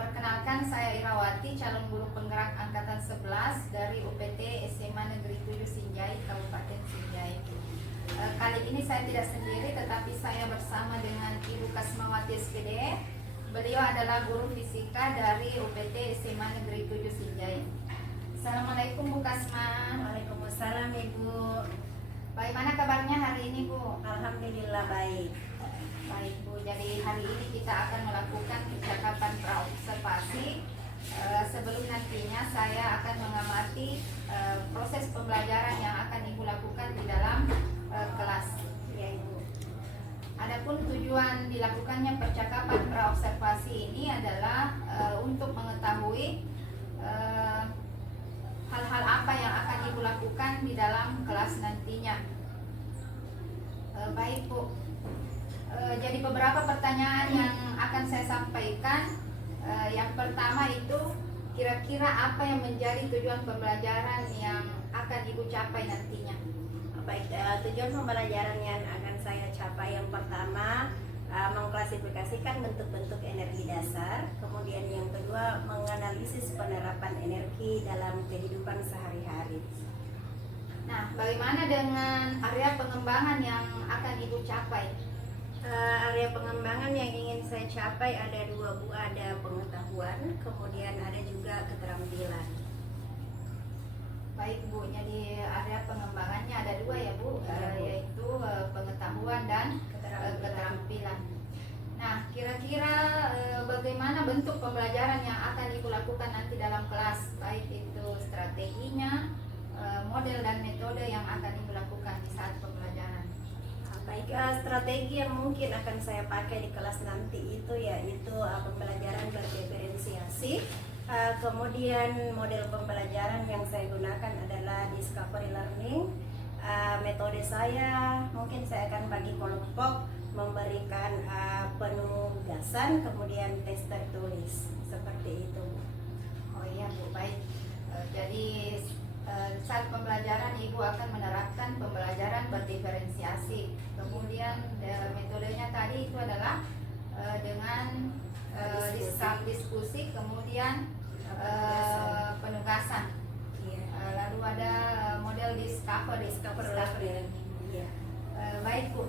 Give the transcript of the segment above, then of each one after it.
Perkenalkan, saya Irawati, calon guru penggerak angkatan 11 dari UPT SMA Negeri 7 Sinjai, Kabupaten Sinjai. Kali ini saya tidak sendiri, tetapi saya bersama dengan Ibu Kasmawati SPD. Beliau adalah guru fisika dari UPT SMA Negeri 7 Sinjai. Assalamualaikum Bu Kasma. Waalaikumsalam Ibu. Bagaimana kabarnya hari ini Bu? Alhamdulillah baik. Baik Bu, jadi hari ini kita akan melakukan percakapan praobservasi. Sebelum nantinya saya akan mengamati proses pembelajaran yang akan Ibu lakukan di dalam kelas. Ya Ibu. Adapun tujuan dilakukannya percakapan praobservasi ini adalah untuk mengetahui hal-hal apa yang akan Ibu lakukan di dalam kelas nantinya. Baik Bu. Jadi beberapa pertanyaan yang akan saya sampaikan. Yang pertama itu, kira-kira apa yang menjadi tujuan pembelajaran yang akan Ibu capai nantinya? Baik, tujuan pembelajaran yang akan saya capai yang pertama mengklasifikasikan bentuk-bentuk energi dasar. Kemudian yang kedua menganalisis penerapan energi dalam kehidupan sehari-hari. Nah, bagaimana dengan area pengembangan yang akan Ibu capai? Area pengembangan yang ingin saya capai ada dua Bu, ada pengetahuan, kemudian ada juga keterampilan. Baik Bu, jadi area pengembangannya ada dua ya Bu, yaitu pengetahuan dan keterampilan. Nah, kira-kira bagaimana bentuk pembelajaran yang akan Ibu lakukan nanti dalam kelas, baik itu strateginya, model dan metode yang akan Ibu lakukan di saat pembelajaran? Baik, strategi yang mungkin akan saya pakai di kelas nanti itu yaitu pembelajaran berdiferensiasi. Kemudian model pembelajaran yang saya gunakan adalah discovery learning. Metode saya mungkin saya akan bagi kelompok, memberikan penugasan, kemudian tes tertulis seperti itu. Oh iya Bu, baik. Jadi saat pembelajaran Ibu akan menerapkan pembelajaran berdiferensiasi. Kemudian metodenya tadi itu adalah dengan diskusi, kemudian penugasan. Lalu ada model discovery. Iya. Baik Bu.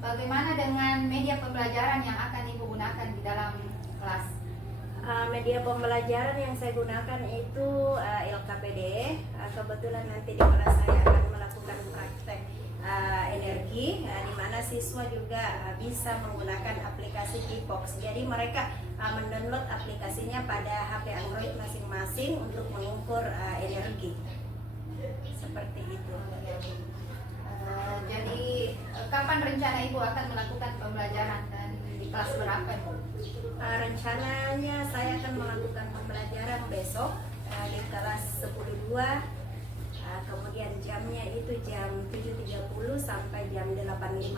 Bagaimana dengan media pembelajaran yang akan Ibu gunakan di dalam kelas? Media pembelajaran yang saya gunakan itu LKPD. Kebetulan nanti di kelas saya akan melakukan praktek energi, di mana siswa juga bisa menggunakan aplikasi Kipox. Jadi mereka mendownload aplikasinya pada HP Android masing-masing untuk mengukur energi. Seperti itu. Jadi kapan rencana Ibu akan melakukan pembelajaran dan di kelas berapa Bu? Rencananya saya akan melakukan pembelajaran besok di kelas 10.2. Kemudian jamnya itu jam 7.30 sampai jam 8.50.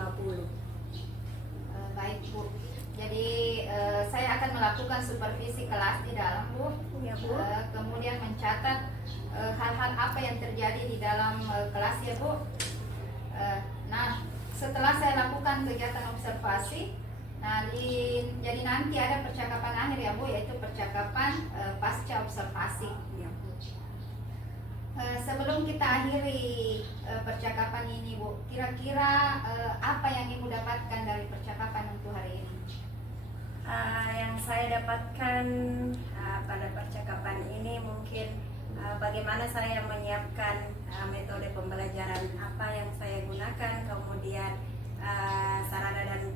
Baik Bu. Jadi saya akan melakukan supervisi kelas di dalam Bu. Ya, Bu. Kemudian mencatat hal-hal apa yang terjadi di dalam kelas ya Bu. Nah, setelah saya lakukan kegiatan observasi, jadi nanti ada percakapan akhir ya Bu, yaitu percakapan pasca observasi. Ya. Sebelum kita akhiri percakapan ini Bu, kira-kira apa yang Ibu dapatkan dari percakapan untuk hari ini? Yang saya dapatkan pada percakapan ini mungkin bagaimana saya menyiapkan metode pembelajaran apa yang saya gunakan, kemudian sarana dan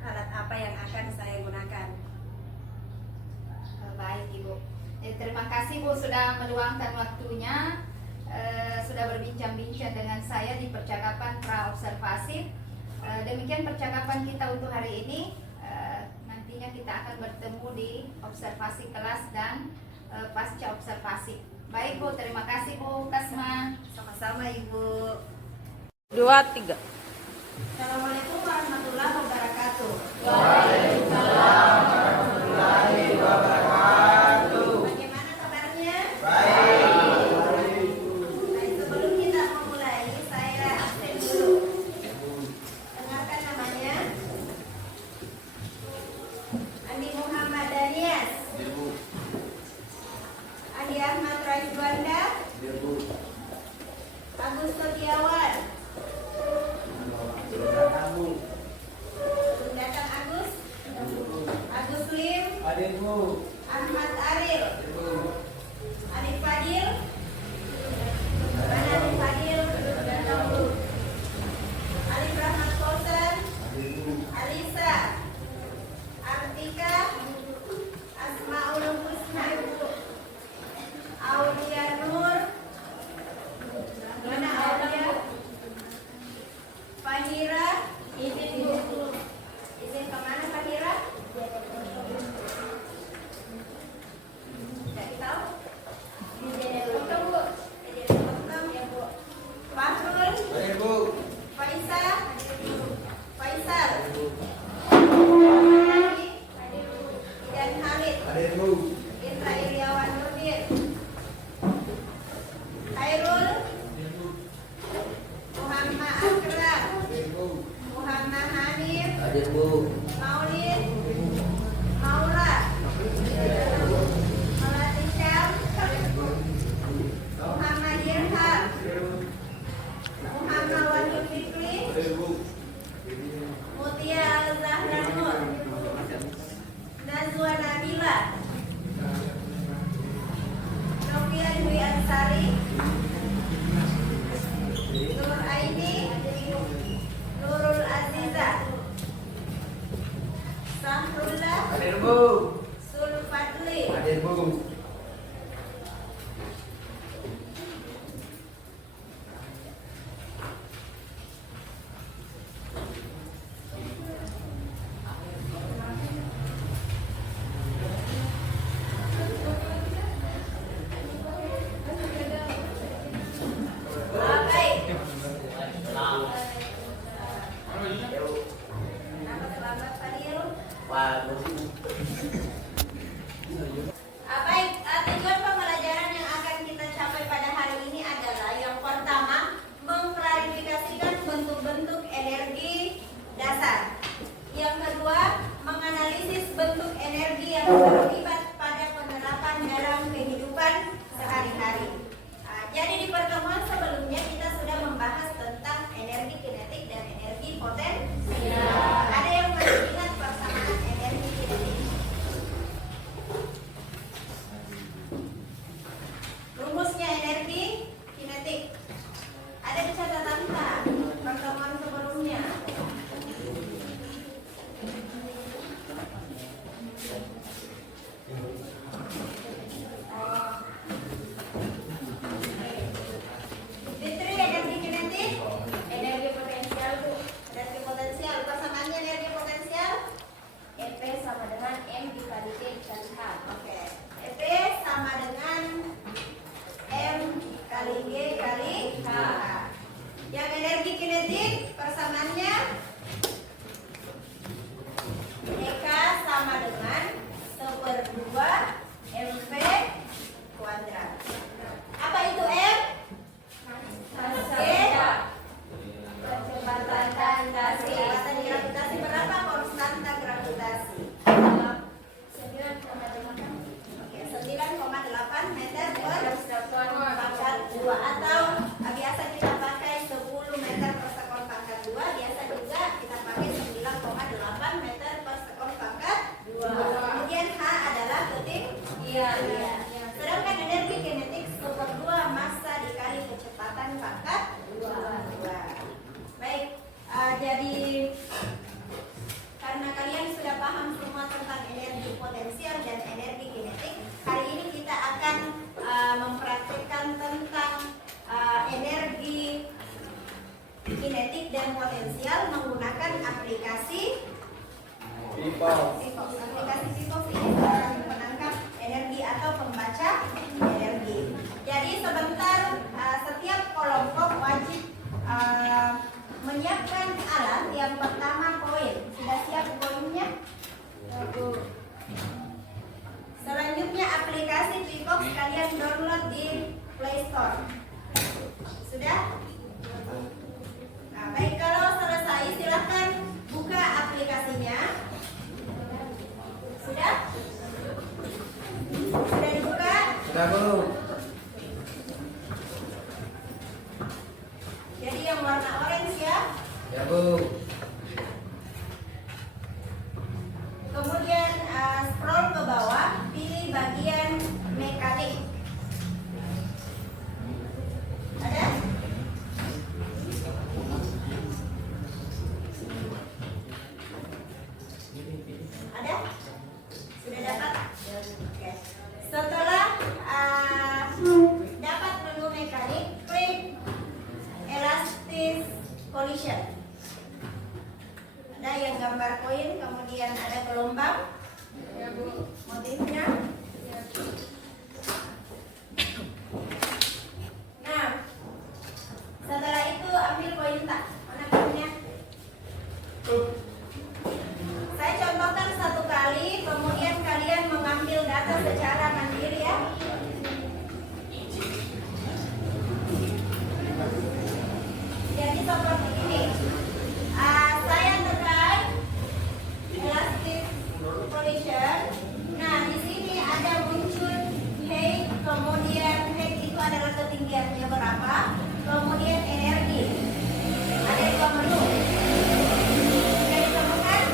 alat apa yang akan saya gunakan. Baik Ibu. Terima kasih Bu sudah meluangkan waktunya, sudah berbincang-bincang dengan saya di percakapan praobservasi. Demikian percakapan kita untuk hari ini. Nantinya kita akan bertemu di observasi kelas dan pasca observasi. Baik Bu, terima kasih Bu Kasma. Sama-sama Ibu. 2, 3. Assalamualaikum warahmatullahi wabarakatuh. Waalaikumsalam warahmatullahi wabarakatuh. Bagaimana kabarnya? Baik. Baik, sebelum kita memulai, saya absen dulu. Dengarkan namanya. Hadir Bu. Ahmad Aril. Hadir Bu. Arif Fadil. Mana Arif Fadil? Datang Bu. Arif Rahmat Kautsar. Hadir Bu. Alisa. Artika. Asmaul Husna. Aulia Nur. Mana Aulia? Fahira. Izin Bu. Izin kemana Fahira? Tidak tahu. Potong Bu. Potong ya Bu. Fahrul. Hadir Bu. Faisal. Faisal. Dan Khalid. Hadir Bu. Indra Iriawan Nurdin. Khairul. Muhammad Akram. Hadir Bu. Muhammad Hanif. Hadir Bu. Maulid. Maura. Melati Syam. Muhammad Irham. Muhammad Wahyu Fikri. Hadir Bu. Mutia Al-Zahra Nur. Nazwa Nabila. Novian Dwi Ansari. Nur Aini. Nurul Aziza. Samrullah. Hadir Bu. Sulfadli. Hadir Bu. Baik. Nama selamat Fadil. Baik, tujuan pembelajaran yang akan kita capai pada hari ini adalah yang pertama, mengklarifikasikan bentuk-bentuk energi dasar. Yang kedua, menganalisis bentuk energi yang terlibat pada penerapan dalam kehidupan sehari-hari. Jadi di pertemuan sebelumnya kita sudah membahas tentang energi kinetik dan energi potensial. Ada yang masih ingat persamaan energi kinetik? Rumusnya energi kinetik. Ada di catatan tak? Pertemuan sebelumnya. Fitri, energi kinetik, energi potensial Bu. Energi potensial, persamaannya energi potensial EP sama dengan M dikali G dikali H. Oke. EP sama dengan M kali G kali H. Yang energi kinetik persamaannya EK sama dengan 1/2 mv kuadrat. Apa itu M? Kecepatan gravitasi. Kecepatan gravitasi berapa konstanta gravitasi? 9,8. Oke, 9,8 meter per pangkat 2 atau biasa kita pakai 10 meter per sekon pangkat 2, biasa juga kita pakai 9,8 meter per sekon pangkat 2. Kemudian H adalah ketinggian. Sedangkan energi kinetik 1/2 massa dikali kecepatan pangkat 2. Baik, jadi karena kalian sudah paham semua tentang energi potensial dan energi kinetik, hari ini kita akan mempraktikkan tentang energi kinetik dan potensial menggunakan aplikasi People. PIVOX. Aplikasi PIVOX ini adalah penangkap energi atau pembaca energi. Jadi sebentar, setiap kelompok wajib menyiapkan alat. Yang pertama koin. Sudah siap koinnya? Selanjutnya aplikasi PIVOX kalian download di Play Store. Sudah? Nah, baik, kalau selesai silahkan buka aplikasinya. Sudah? Sudah dibuka? Sudah Bu. Jadi yang warna orange ya. Ya Bu. Kemudian scroll ke bawah. bagian mekanik. Ada? Ada? Sudah dapat? Oke. Setelah dapat menu mekanik, klik elastis collision. Ada yang gambar koin, kemudian ada gelombang. Motifnya. Nah, setelah itu ambil koin tak. Mana koinnya? Saya contohkan satu kali, kemudian kalian mengambil data secara mandiri ya. Jadi seperti ini. Saya tekan elastic collision. Nah, di sini ada muncul height, kemudian height itu adalah ketinggiannya berapa, kemudian energi. Ada dua menu. Jadi temukan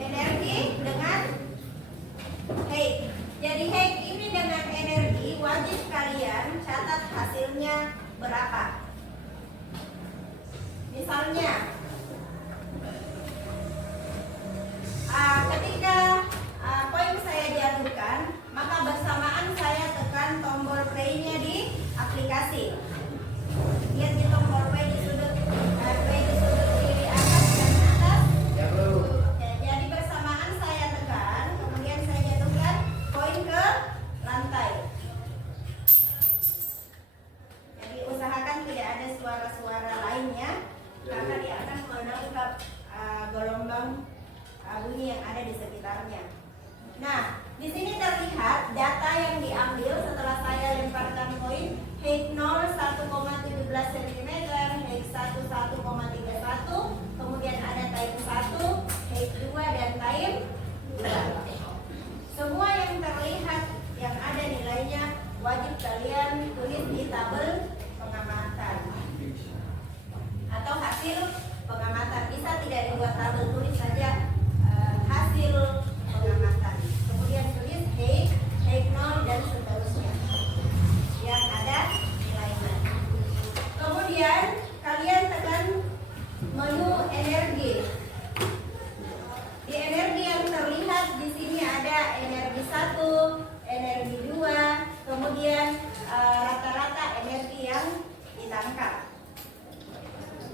energi dengan height. Jadi height ini dengan energi wajib kalian catat hasilnya berapa. Misalnya, ketika koin saya jatuhkan, maka bersamaan saya tekan tombol play-nya di aplikasi. Lihat di tombol play di sudut kiri atas dan atas. Ya, Bu. Oke, jadi bersamaan saya tekan, kemudian saya jatuhkan koin ke lantai. Jadi usahakan tidak ada suara-suara lainnya, karena dia akan menangkap gelombang bunyi yang ada di sekitarnya. Nah, di sini terlihat data yang diambil setelah saya lemparkan koin. Height 0 1,17 cm, height 1 1,31, kemudian ada time 1, height 2 dan time 2. Semua yang terlihat yang ada nilainya wajib kalian tulis di tabel pengamatan atau hasil pengamatan. Bisa tidak dibuat tabel, tulis saja hasil pengamatan. Kemudian tulis height, height 0 dan seterusnya yang ada nilainya. Kemudian kalian tekan menu energi. Di energi yang terlihat di sini ada energi 1, energi 2, kemudian rata-rata energi yang ditangkap.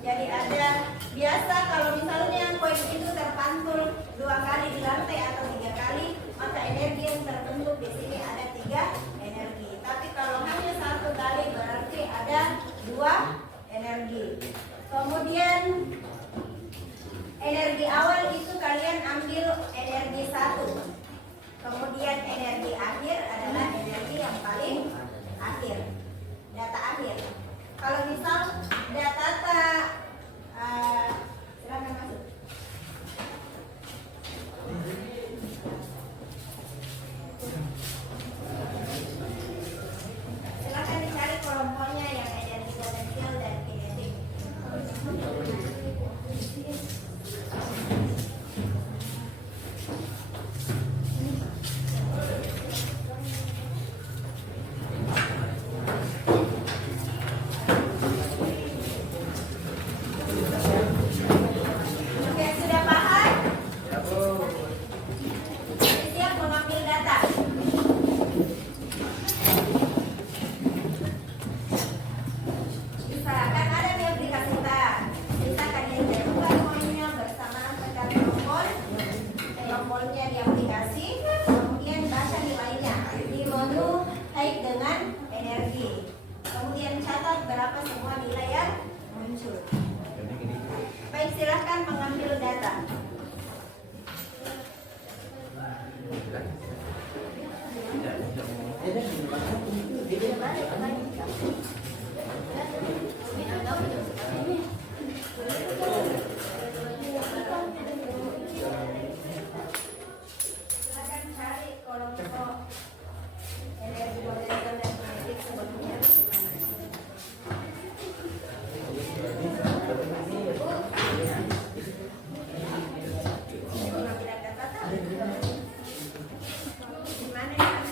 Jadi ada biasa kalau misalnya koin itu terpantul 2 kali di lantai atau 3 kali, maka energi yang terbentuk di sini ada 3 energi. Tapi kalau hanya 1 kali berarti ada 2 energi. Kemudian energi awal itu kalian ambil energi 1. Kemudian energi akhir adalah energi yang paling akhir. Data akhir. Kalau misal data silakan masuk. Silakan dicari kelompoknya yang energi potensial dan kinetik. Oke, sudah paham? Ya, Bu. Siap mengambil data. Bisa kan ada di aplikasi tak? Bisa kalian jatuhkan koinnya bersamaan tekan tombolnya di aplikasi, kemudian baca nilainya di menu height dengan energi. Kemudian catat berapa semua nilai yang muncul. Baik, silahkan mengambil data. Silakan cari kelompok energi potensial dan kinetik sebelumnya. Mengambil data. Di mana ya?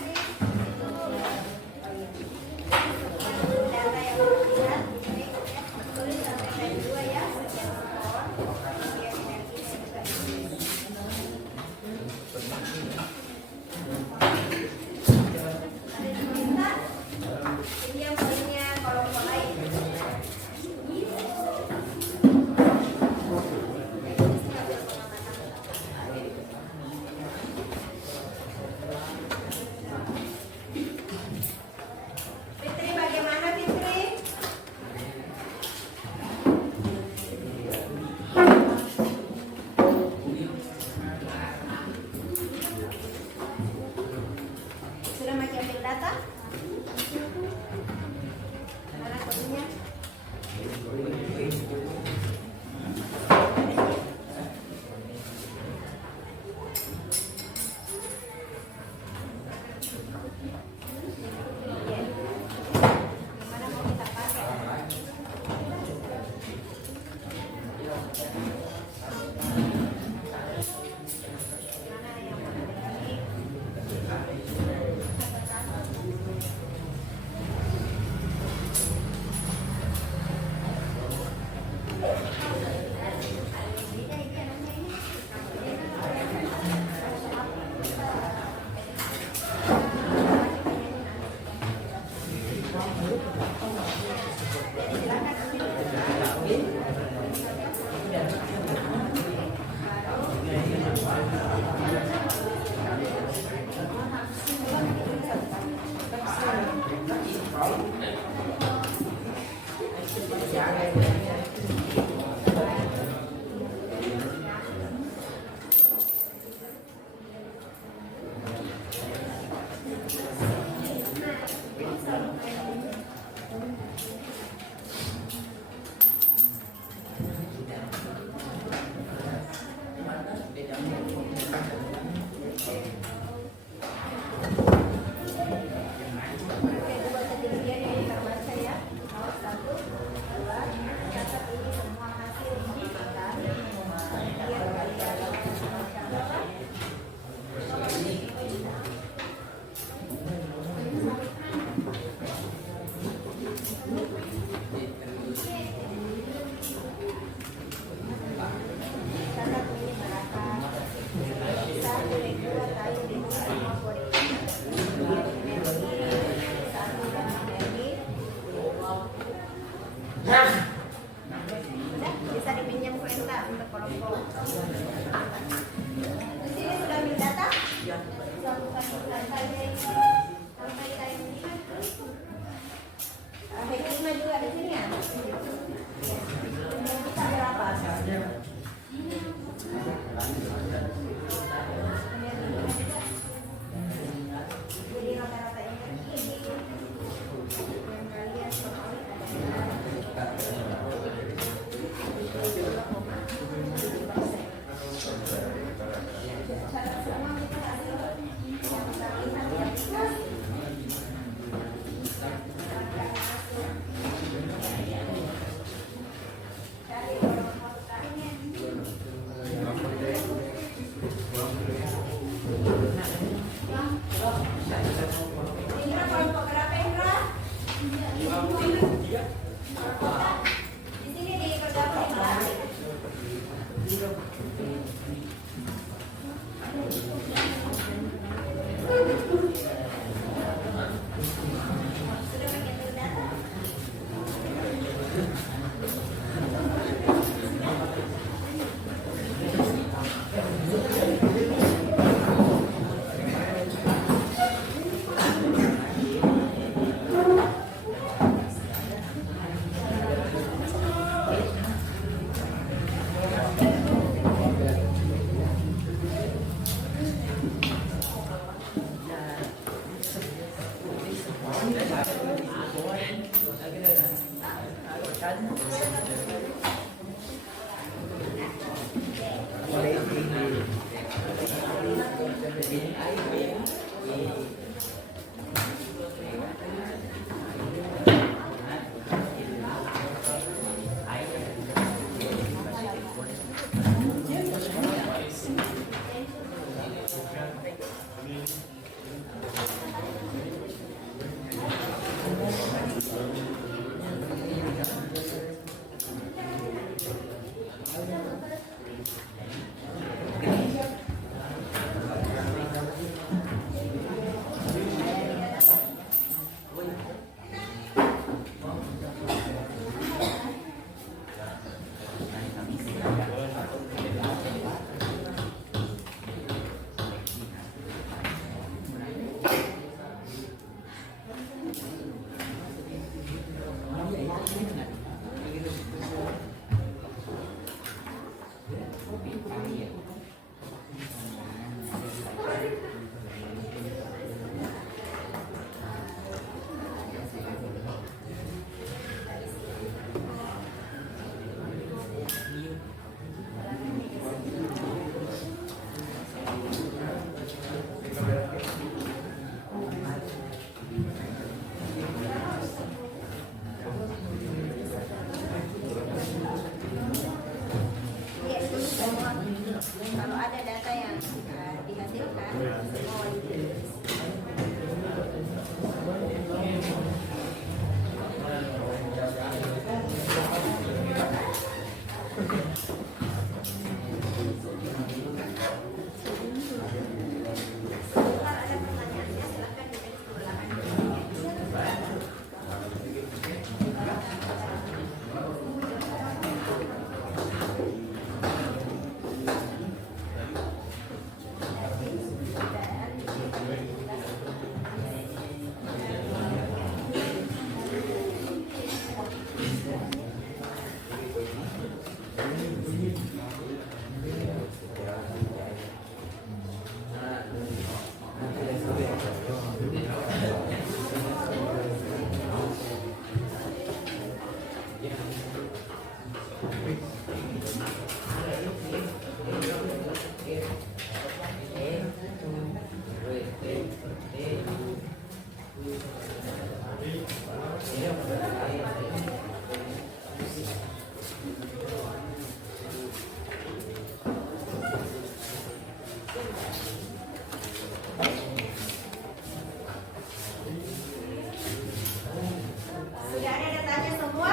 Sudah ada datanya semua?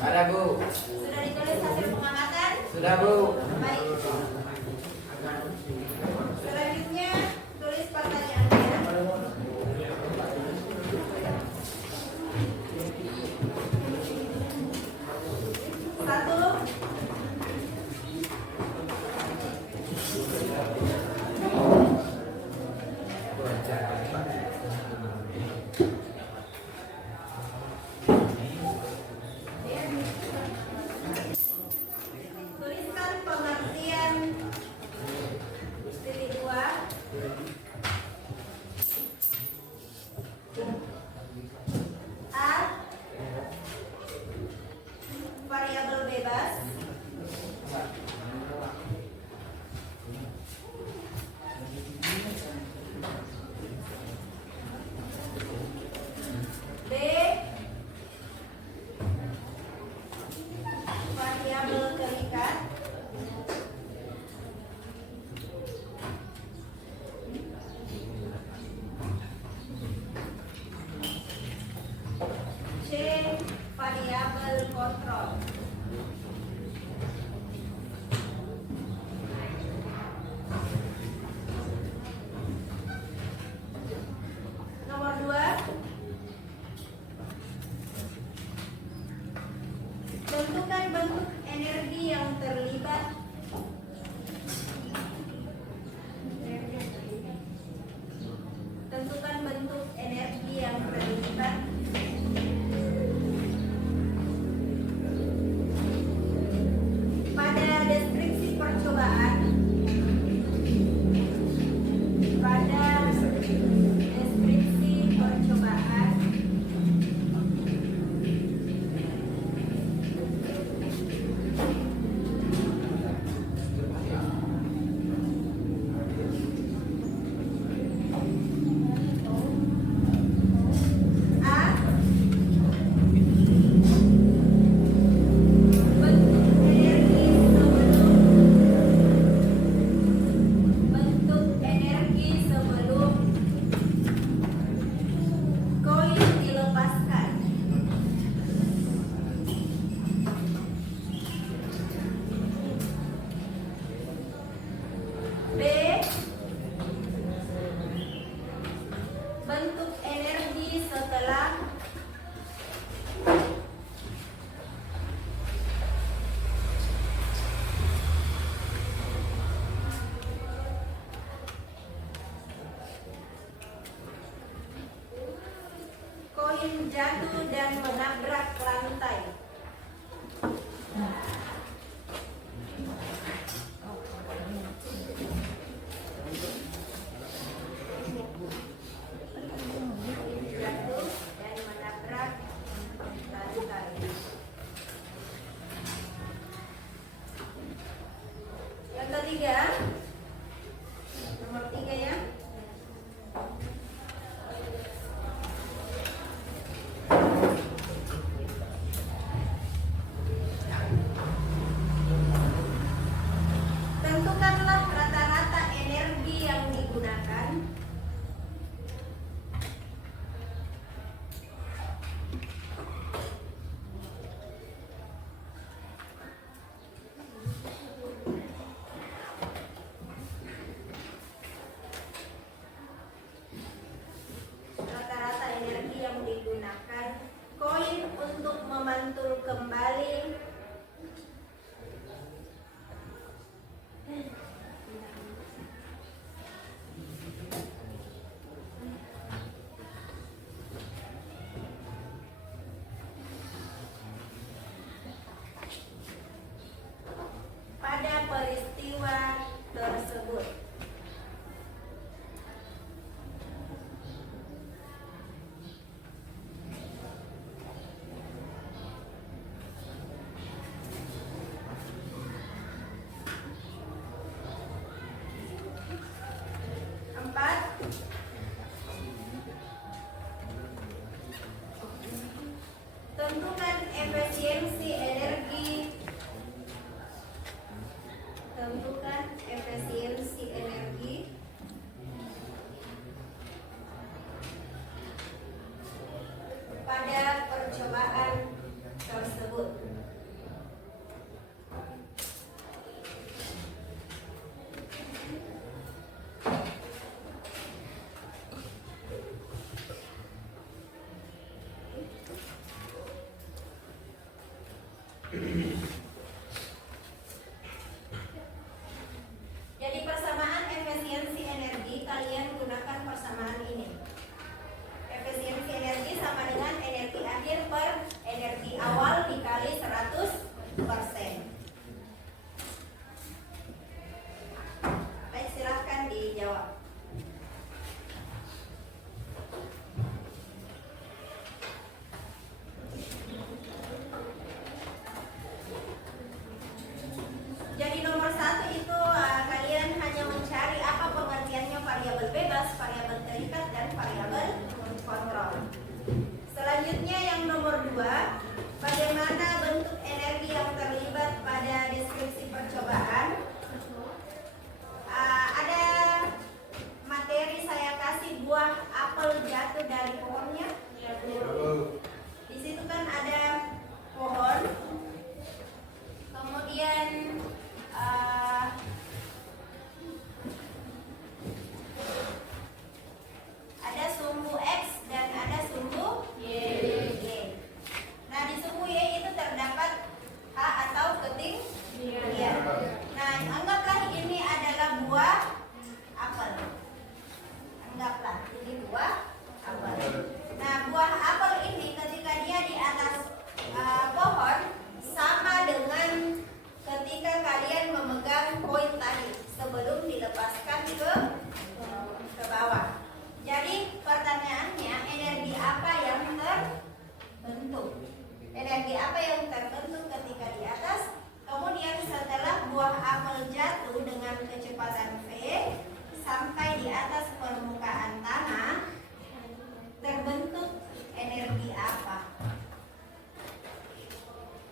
Ada Bu. Sudah ditulis hasil pengamatan? Sudah Bu. Baik. Selanjutnya tulis pertanyaannya. Satu. Tuliskan pengertian titik dua. A. Variabel bebas. B. Variabel terikat. C. Variabel kontrol. Nomor 2. Tentukan bentuk energi yang terlibat. Tentukan bentuk energi yang terlibat. Pada deskripsi percobaan. Pada deskripsi percobaan. A. Bentuk energi sebelum koin dilepaskan. B. Bentuk energi setelah koin jatuh dan menabrak lantai. Jatuh dan menabrak lantai. Yang ketiga, nomor 3 ya. atas variabel terikat dan variabel kontrol. Selanjutnya yang nomor 2, bagaimana bentuk energi yang terlibat pada deskripsi percobaan. Ada materi saya kasih buah apel jatuh dari pohonnya. Di situ kan ada pohon, kemudian ada sumbu X dan ada sumbu Y. Nah, di sumbu Y itu terdapat H atau ketinggian. Nah, anggaplah ini adalah buah apel. Anggaplah ini buah apel. Nah, buah apel ini ketika dia di atas pohon sama dengan ketika kalian memegang koin tadi sebelum dilepaskan ke bawah. Jadi pertanyaannya, energi apa yang terbentuk? Energi apa yang terbentuk ketika di atas? Kemudian setelah buah apel jatuh dengan kecepatan v sampai di atas permukaan tanah, terbentuk energi apa?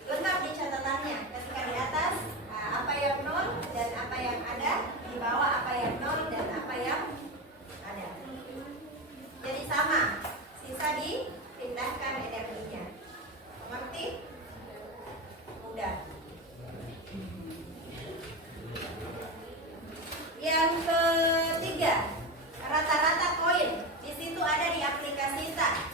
Lengkap di catatannya. Ketika di atas, apa yang nol dan apa yang ada, di bawah apa yang nol dan apa yang ada. Jadi sama, sisa dipindahkan energinya. Mengerti? Udah. Yang ketiga, rata-rata koin. Di situ ada di aplikasi ta.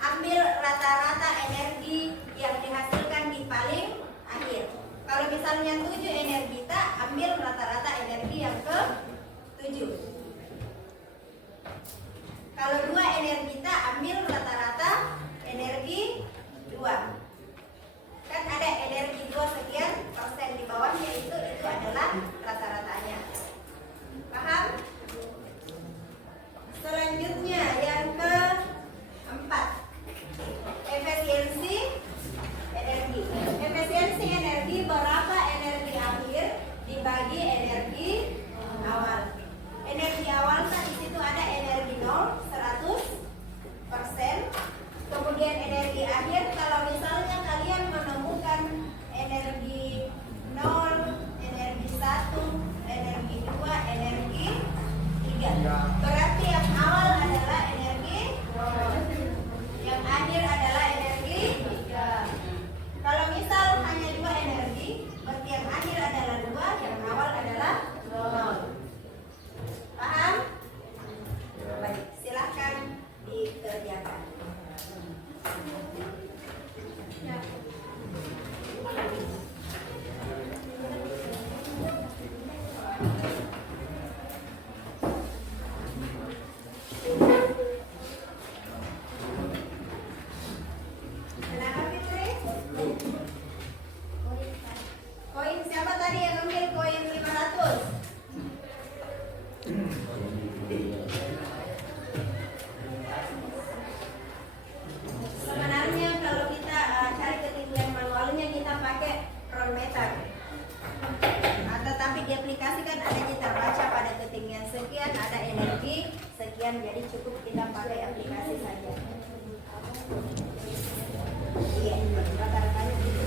Ambil rata-rata energi yang dihasilkan di paling akhir. Kalau misalnya 7 energi ta, ambil rata-rata energi yang ke 7. Kalau 2 energi ta, ambil rata-rata energi 2. Kan ada energi 2 sekian persen di bawahnya, itu adalah rata-ratanya. Paham? Selanjutnya yang keempat, efisiensi energi. Efisiensi energi berapa energi akhir dibagi energi awal. Energi awal kan di situ ada energi 0, 100%. Kemudian energi akhir, kalau misalnya kalian menemukan energi 0, energi 1, energi 2, energi 3, berarti yang awal adalah energi 0, yang akhir adalah energi 3. Kalau misal hanya 2 energi, berarti yang akhir adalah 2, yang awal adalah 0. Paham? Baik, silahkan dikerjakan. Kenapa Fitri? Koin siapa tadi yang ambil koin 500? Sebenarnya kalau kita cari ketinggian manualnya kita pakai chronometer. Tetapi di aplikasi kan ada kita baca pada ketinggian sekian ada energi sekian, jadi cukup kita pakai aplikasi saja. Iya, rata-ratanya gitu.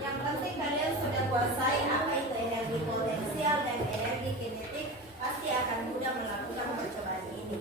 Yang penting kalian sudah kuasai apa itu energi potensial dan energi kinetik, pasti akan mudah melakukan percobaan ini.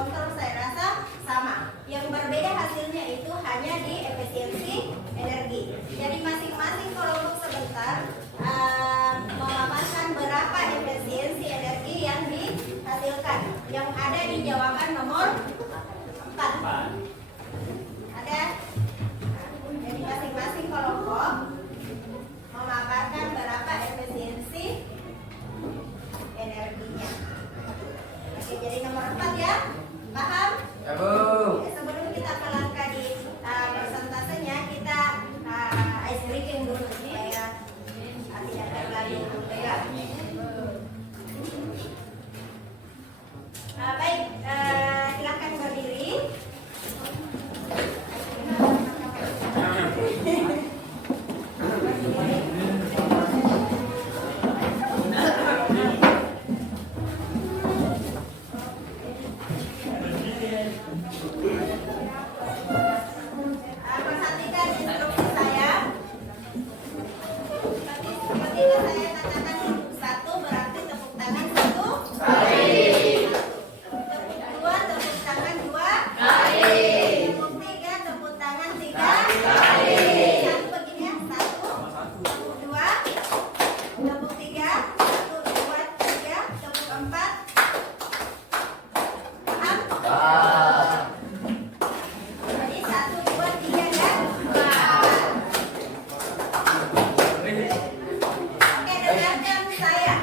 kontrol saya rasa sama. Yang berbeda hasilnya itu hanya di efisiensi energi. Jadi masing-masing kelompok sebentar memaparkan berapa efisiensi energi yang dihasilkan. Yang ada di jawaban nomor 4. Ada? Jadi masing-masing kelompok memaparkan berapa efisiensi energinya. Oke, jadi nomor 4 ya. Paham? Ya, Bu. Ya, sebelum kita melangkah di persentasenya, kita ice breaking dulu supaya tidak terlalu berat. Baik, silakan berdiri. Perhatikan instruksi saya. Seperti yang saya katakan, untuk 1 berarti tepuk tangan 1 kali. Tepuk 2 tepuk tangan 2 kali. Tepuk 3 tepuk tangan 3 kali. Satu begini ya, 1 tepuk 2 tepuk 3 1 2 3 tepuk 4. Paham? Jadi 1 2 3 dan 4. Oke, dengarkan saya.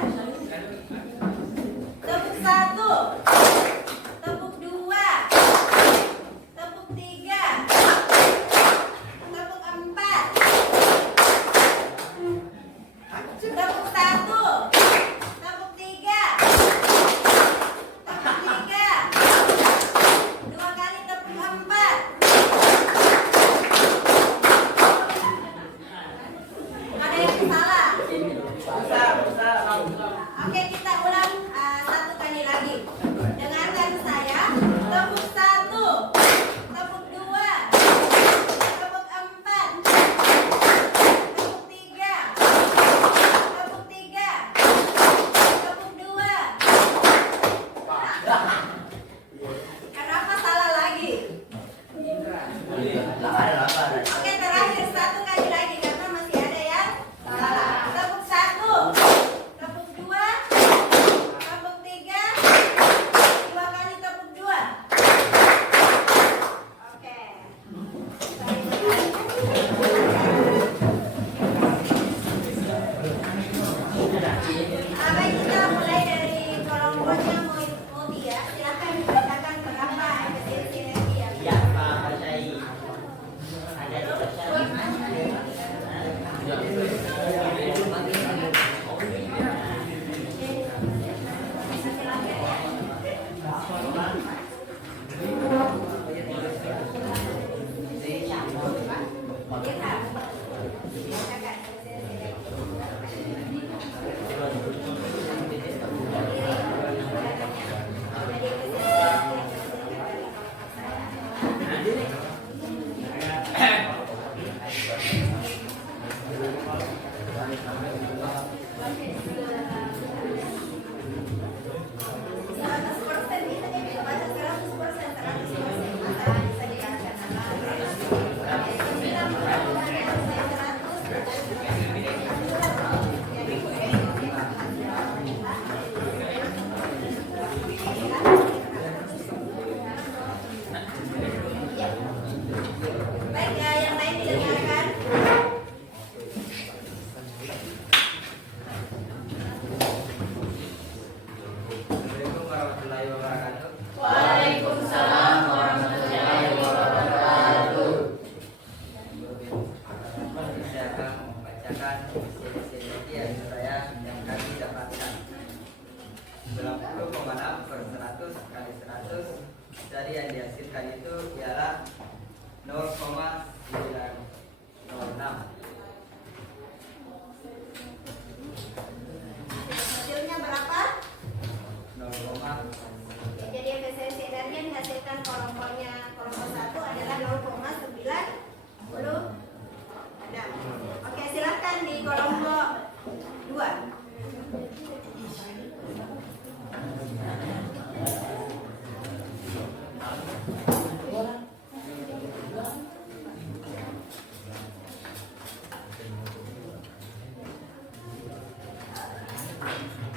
Tepuk 1, tepuk 2, tepuk 3, tepuk 4. Tepuk 1, tepuk 3, tepuk 3. 2 kali tepuk 4. Ada yang salah?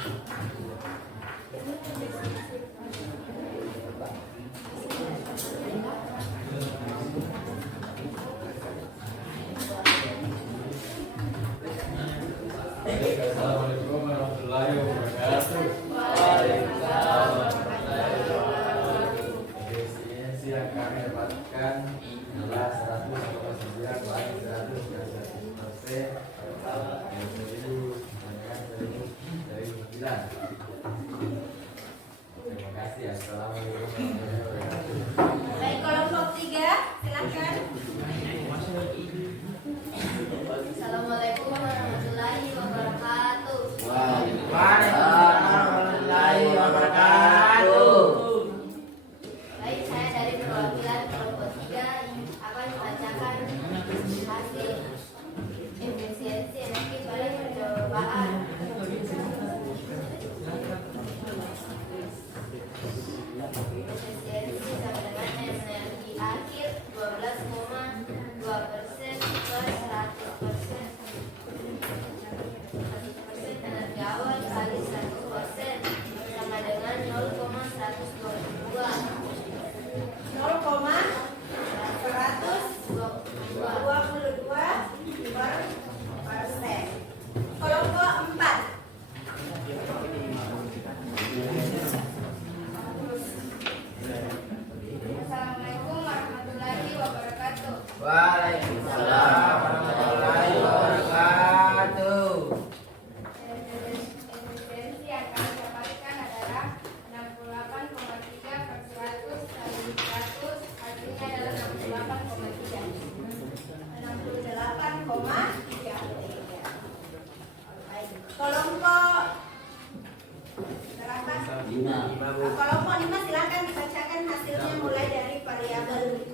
Assalamualaikum warahmatullahi wabarakatuh. Efisiensi yang kami dapatkan adalah 100,9 paling 100,1%. Terima kasih. Assalamualaikum warahmatullahi wabarakatuh. Baik, kelompok 3, silakan. Assalamualaikum warahmatullahi wabarakatuh. Waalaikumsalam warahmatullahi wabarakatuh. Baik, saya dari perwakilan kelompok 3 yang akan membacakan hasil efisiensi energi pada percobaan. Efisiensi sama dengan energi akhir 12,2% plus 100%. 100% energi awal kali 1% sama dengan 0,122. 0,122%. Kelompok 4. Assalamualaikum warahmatullahi wabarakatuh. Waalaikumsalam warahmatullahi wabarakatuh. Efisiensi yang kami dapatkan adalah 68,3/100 kali 100, hasilnya adalah 68,3. 68,3. Kelompok berapa? 5. Kelompok 5 silakan dibacakan hasilnya mulai dari variabel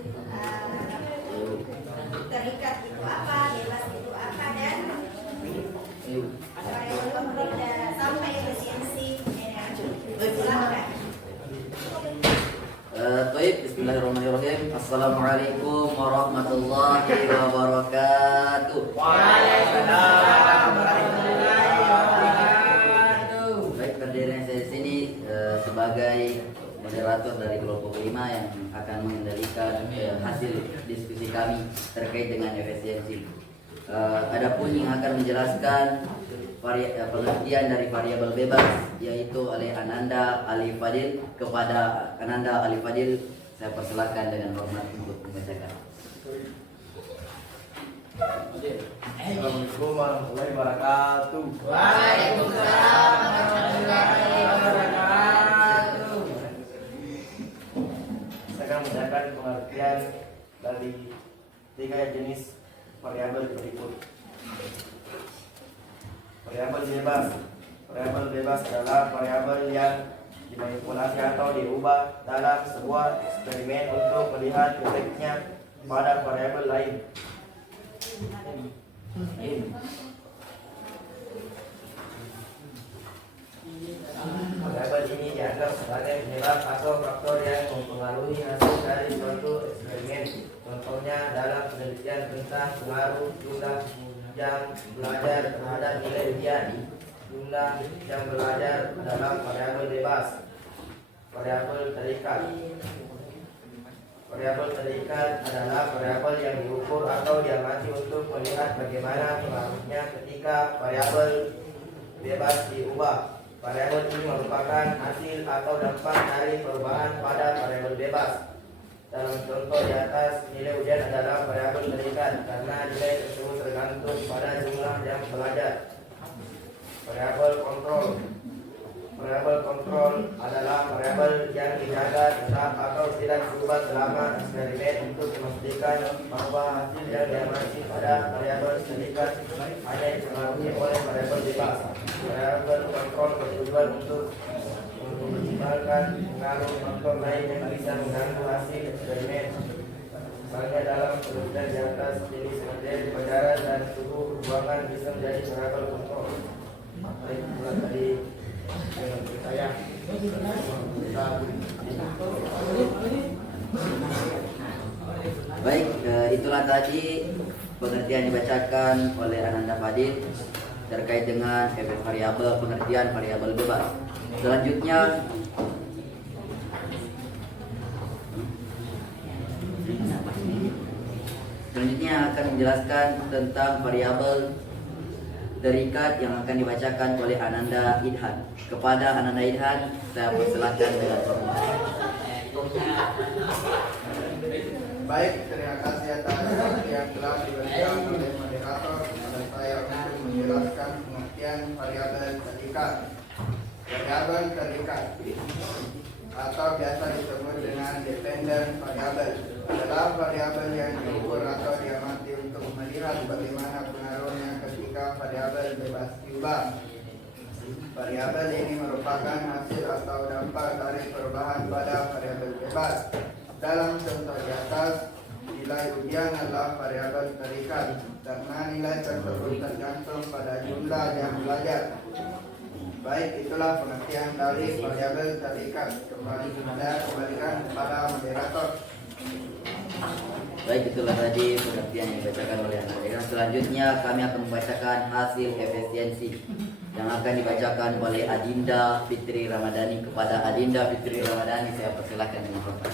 terikat itu apa, bebas itu apa, dan variabel kontrol dan sampai efisiensi energi. Silakan. Baik, bismillahirrahmanirrahim. Assalamualaikum warahmatullahi wabarakatuh. Waalaikumsalam warahmatullahi wabarakatuh. Baik, berdiri saya di sini sebagai moderator dari kelompok 5 yang akan mengendalikan hasil diskusi kami terkait dengan efisiensi. Adapun yang akan menjelaskan pengertian dari variabel bebas yaitu oleh Ananda Ali Fadil. Kepada Ananda Ali Fadil saya persilakan dengan hormat untuk membacakan. Assalamualaikum warahmatullahi wabarakatuh. Waalaikumsalam warahmatullahi wabarakatuh. Saya akan membacakan pengertian dari 3 jenis variabel berikut. Variabel bebas. Variabel bebas adalah variabel yang dimanipulasi atau diubah dalam sebuah eksperimen untuk melihat efeknya pada variabel lain. Variabel ini dianggap sebagai penyebab atau faktor yang mempengaruhi hasil dari suatu eksperimen. Contohnya dalam penelitian tentang pengaruh jumlah jam belajar terhadap nilai ujian. Jumlah jam belajar dalam variabel bebas. Variabel terikat. Variabel terikat adalah variabel yang diukur atau diamati untuk melihat bagaimana pengaruhnya ketika variabel bebas diubah. Variabel ini merupakan hasil atau dampak dari perubahan pada variabel bebas. Dalam contoh di atas, nilai ujian adalah variabel terikat karena nilai tersebut tergantung pada jumlah jam belajar. Variabel kontrol. Variabel kontrol adalah variabel yang dijaga tetap atau tidak berubah selama eksperimen untuk memastikan bahwa hasil yang diamati pada variabel terikat hanya dipengaruhi oleh variabel bebas. Variabel kontrol bertujuan untuk mempertimbangkan pengaruh faktor lain yang bisa mengganggu hasil eksperimen. Misalnya dalam penelitian di atas, jenis materi pelajaran dan suhu ruangan bisa menjadi variabel kontrol. Baik, mulai tadi saya. Baik, itulah tadi pengertian dibacakan oleh Ananda Fadil. terkait dengan efek variabel, pengertian variabel bebas. Selanjutnya akan menjelaskan tentang variabel terikat yang akan dibacakan oleh Ananda Idhan. Kepada Ananda Idhan, saya persilakan dengan hormat. Baik, terima kasih atas waktu yang telah diberikan oleh moderator kepada saya untuk menjelaskan pengertian variabel terikat. Variabel terikat atau biasa disebut dengan dependent variabel adalah variabel yang diukur atau diamati untuk melihat bagaimana pengaruhnya ketika variabel bebas diubah. Variabel ini merupakan hasil atau dampak dari perubahan pada variabel bebas. Dalam contoh di atas, nilai ujian adalah variabel terikat karena nilai tersebut tergantung pada jumlah yang belajar. Baik, itulah pengertian dari variabel terikat. Kembalikan kepada moderator. Baik, itulah tadi pengertian yang dibacakan oleh Ananda Idhan. Selanjutnya kami akan membacakan hasil efisiensi yang akan dibacakan oleh Adinda Fitri Ramadhani. Kepada Adinda Fitri Ramadhani, saya persilakan dengan hormat.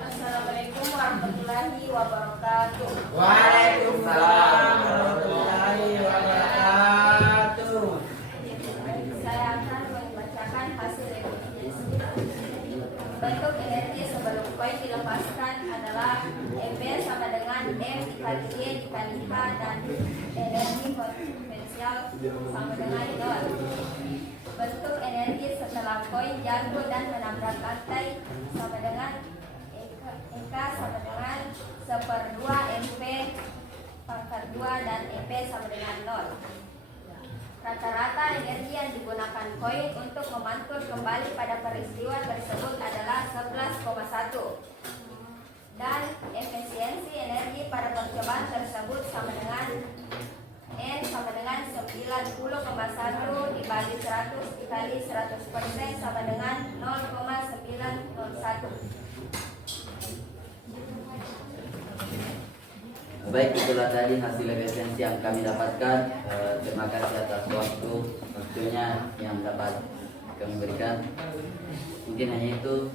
Assalamualaikum warahmatullahi wabarakatuh. Waalaikumsalam warahmatullahi wabarakatuh. Saya akan membacakan hasil efisiensi. Bentuk energi sebelum koin dilepaskan adalah F sama dengan M dikali Y dikali K dan energi potensial sama dengan 0. Bentuk energi setelah koin jatuh dan menabrak lantai sama dengan EK sama dengan 1/2 MP pangkat 2 dan EP sama dengan 0. Rata-rata energi yang digunakan koin untuk memantul kembali pada peristiwa tersebut adalah 11,1 dan efisiensi energi pada percobaan tersebut sama dengan N sama dengan 90,1 dibagi 100 dikali 100% sama dengan 0,901. Baik, itulah tadi hasil efisiensi yang kami dapatkan. Terima kasih atas waktunya yang dapat kami berikan. Mungkin hanya itu.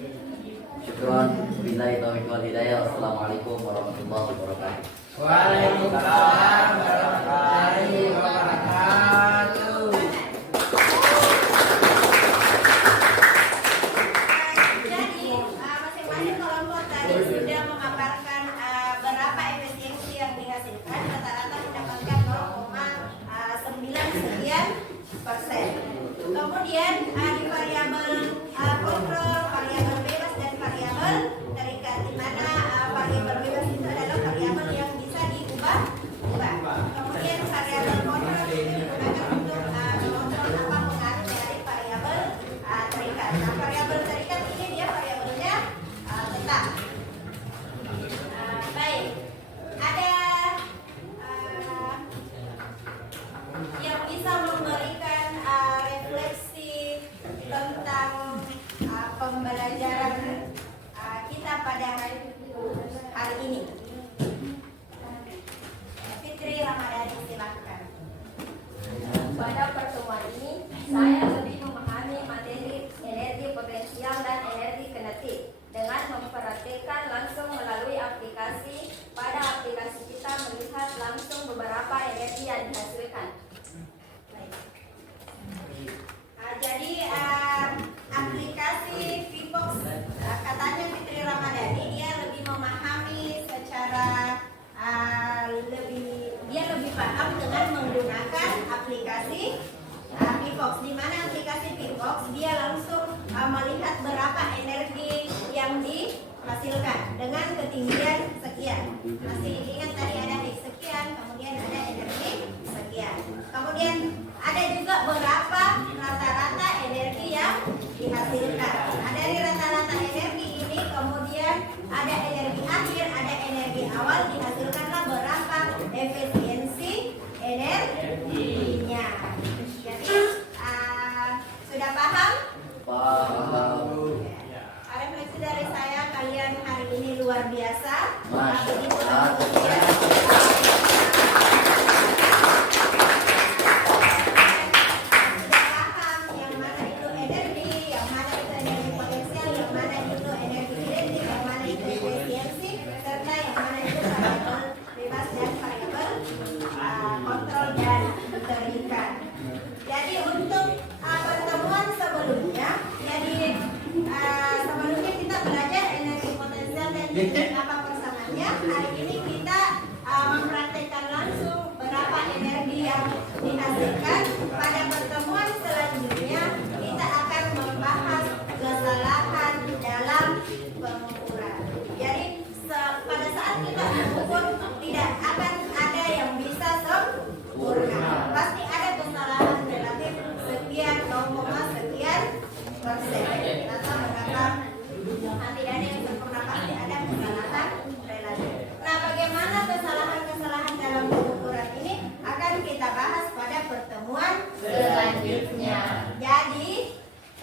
Syukron, billahi taufiq wal hidayah. Wassalamualaikum warahmatullahi wabarakatuh. Waalaikumsalam warahmatullahi wabarakatuh. Jadi masing-masing kelompok tadi sudah memaparkan berapa efisiensi yang dihasilkan. Rata-rata mendapatkan 0,9 sekian %. Kemudian di variabel kontrol, variabel bebas dan variabel terikat, di mana variabel bebas itu adalah variabel yang bisa diubah. Kemudian variabel kontrol itu digunakan untuk mengontrol apa pengaruh dari variabel terikat. Nah, variabel terikat ini dia variabelnya tetap. Baik, ada yang bisa memberikan refleksi tentang pembelajaran kita pada hari ini. Fitri Ramadhani, silakan. Pada pertemuan ini, saya lebih memahami materi energi potensial dan energi kinetik dengan memperhatikan langsung melalui aplikasi. Pada aplikasi kita melihat langsung beberapa energi yang dihasilkan. Jadi aplikasi Vivox, katanya Fitri Ramadhani, dia lebih memahami secara dia lebih paham dengan menggunakan aplikasi Vivox, di mana aplikasi Vivox dia langsung melihat berapa energi yang dihasilkan dengan ketinggian sekian. Masih ingat tadi ada X sekian, kemudian ada energi sekian. Kemudian ada juga berapa rata-rata energi yang dihasilkan. Nah, dari rata-rata energi ini kemudian ada energi akhir, ada energi awal, dihasilkanlah berapa efisiensi energinya. Jadi sudah paham? Paham. Refleksi dari saya, kalian hari ini luar biasa. Masya Begitu Allah. kemudian Jadi untuk pertemuan sebelumnya, sebelumnya kita belajar energi potensial dan teknik apa persamaannya. Hari ini kita mempraktekkan langsung berapa energi yang dihasilkan. Pada pertemuan selanjutnya kita akan membahas kesalahan dalam pengukuran. Jadi pada saat kita mengukur tidak akan ada yang bisa sempurna. Pasti ada kesalahan relatif sekian 0, sekian persen. Atau mengatakan tidak ada yang sempurna, pasti ada kesalahan relatif. Nah, bagaimana kesalahan-kesalahan dalam pengukuran ini akan kita bahas pada pertemuan selanjutnya. Jadi,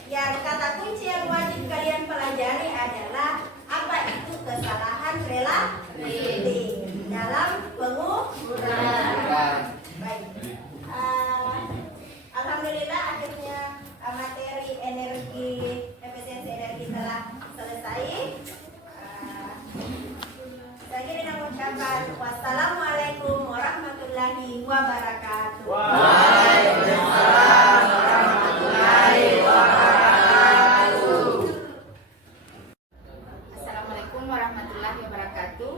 yang kata kunci yang wajib kalian pelajari adalah apa itu kesalahan relatif dalam pengukuran. Baik. Alhamdulillah akhirnya materi efisiensi energi telah selesai. Saya kira mengucapkan wassalamualaikum warahmatullahi wabarakatuh. Waalaikumsalam warahmatullahi wabarakatuh. Assalamualaikum warahmatullahi wabarakatuh.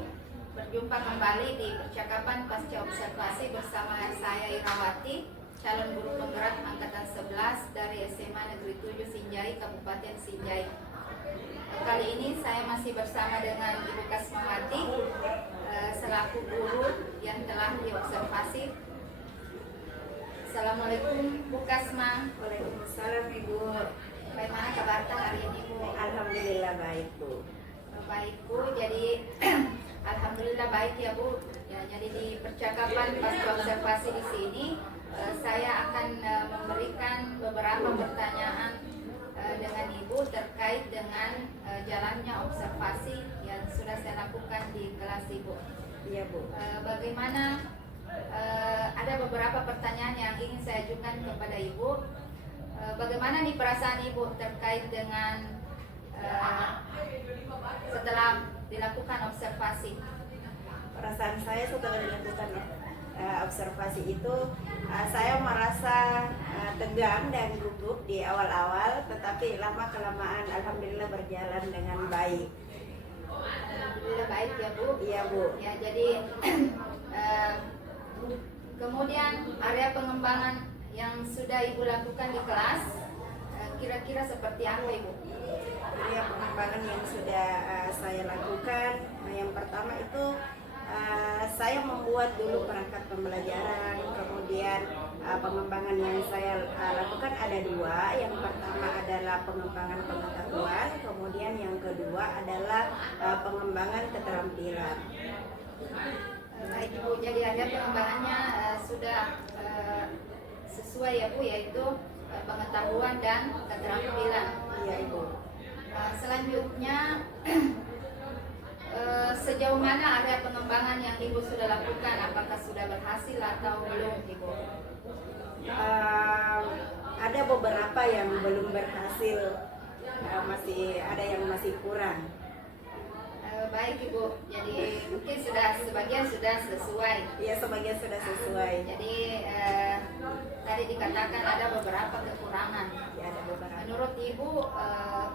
Berjumpa kembali di percakapan pasca observasi bersama saya Irawati, calon guru penggerak angkatan 11 dari SMA Negeri 7 Sinjai, Kabupaten Sinjai. Kali ini saya masih bersama dengan Ibu Kasmawati selaku guru yang telah diobservasi. Assalamualaikum Bu Kasma. Waalaikumsalam Ibu. Bagaimana kabar hari ini Bu? Alhamdulillah baik Bu. Baik Bu, jadi alhamdulillah baik ya Bu. Ya, jadi di percakapan pasca observasi di sini saya akan memberikan beberapa pertanyaan dengan Ibu terkait dengan jalannya observasi yang sudah saya lakukan di kelas Ibu. Iya Bu. Bagaimana ada beberapa pertanyaan yang ingin saya ajukan kepada Ibu. Bagaimana nih perasaan Ibu terkait dengan setelah dilakukan observasi? Perasaan saya setelah dilakukan observasi itu, saya merasa tegang dan gugup di awal-awal, tetapi lama kelamaan alhamdulillah berjalan dengan baik. Alhamdulillah baik ya Bu. Iya Bu. Ya, jadi kemudian area pengembangan yang sudah Ibu lakukan di kelas kira-kira seperti apa Ibu? Area pengembangan yang sudah saya lakukan, yang pertama itu saya membuat dulu perangkat pembelajaran, kemudian pengembangan yang saya lakukan ada dua. Yang pertama adalah pengembangan pengetahuan, kemudian yang kedua adalah pengembangan keterampilan. Baik Ibu, jadi ada pengembangannya sudah sesuai ya Bu, yaitu pengetahuan dan keterampilan. Iya Ibu. Selanjutnya sejauh mana area pengembangan yang Ibu sudah lakukan? Apakah sudah berhasil atau belum Ibu? Ada beberapa yang belum berhasil, masih ada yang masih kurang. Baik Ibu, jadi mungkin sebagian sudah sesuai. Iya, sebagian sudah sesuai. Jadi tadi dikatakan ada beberapa kekurangan. Ya, ada beberapa. Menurut Ibu,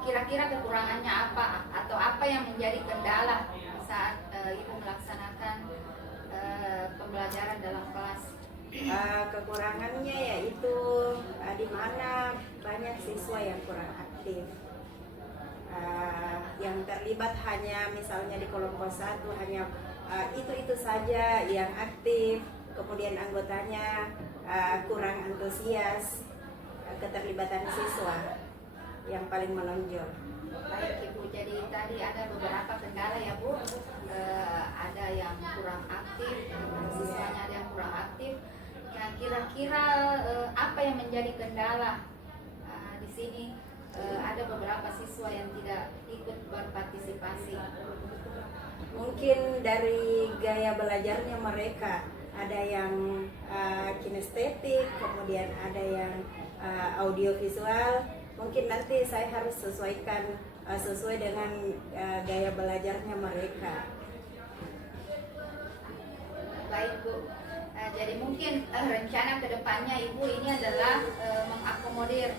kira-kira kekurangannya apa atau apa yang menjadi kendala saat Ibu melaksanakan pembelajaran dalam kelas? Kekurangannya yaitu di mana banyak siswa yang kurang aktif. Yang terlibat hanya misalnya di kelompok 1 hanya itu saja yang aktif, kemudian anggotanya kurang antusias, keterlibatan siswa yang paling menonjol. Baik Ibu, jadi tadi ada beberapa kendala ya Bu, ada yang kurang aktif, siswanya ada yang kurang aktif. Nah, kira-kira apa yang menjadi kendala di sini? Ada beberapa siswa yang tidak ikut berpartisipasi. Mungkin dari gaya belajarnya mereka, ada yang kinestetik, kemudian ada yang audiovisual. Mungkin nanti saya harus sesuaikan sesuai dengan gaya belajarnya mereka. Baik Bu, Jadi mungkin rencana kedepannya Ibu ini adalah mengakomodir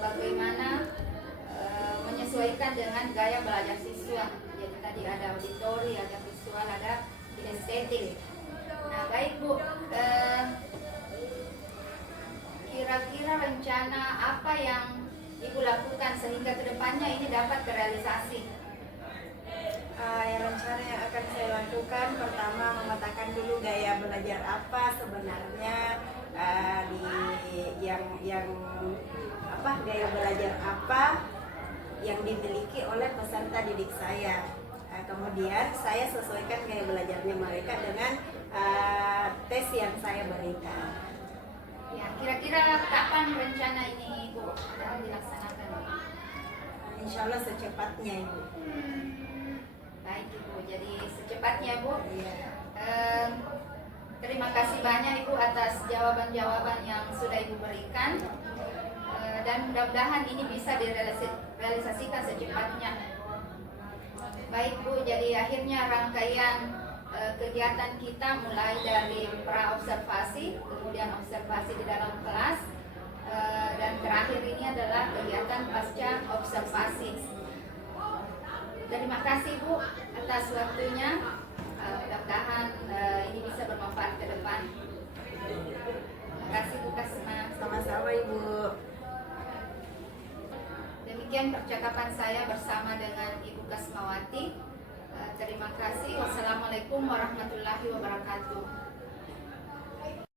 bagaimana menyesuaikan dengan gaya belajar siswa. Jadi tadi ada auditori, ada visual, ada kinestetik. Nah baik Bu, kira-kira rencana apa yang Ibu lakukan sehingga kedepannya ini dapat terrealisasi? Yang rencana yang akan saya lakukan pertama memetakan dulu gaya belajar apa sebenarnya gaya belajar apa yang dimiliki oleh peserta didik saya. Kemudian saya sesuaikan gaya belajarnya mereka dengan tes yang saya berikan. Ya, kira-kira kapan rencana ini Ibu dilaksanakan? Insya Allah secepatnya Ibu. Baik Ibu, jadi secepatnya Bu. Iya. Terima kasih banyak Ibu atas jawaban-jawaban yang sudah Ibu berikan. Dan mudah-mudahan ini bisa direalisasikan secepatnya. Baik Bu, jadi akhirnya rangkaian kegiatan kita mulai dari pra-observasi, kemudian observasi di dalam kelas, dan terakhir ini adalah kegiatan pasca observasi. Terima kasih Bu atas waktunya. Mudah-mudahan ini bisa bermanfaat ke depan. Terima kasih Bu Kasma. Sama-sama Ibu. Demikian percakapan saya bersama dengan Ibu Kasmawati. Terima kasih. Wassalamualaikum warahmatullahi wabarakatuh.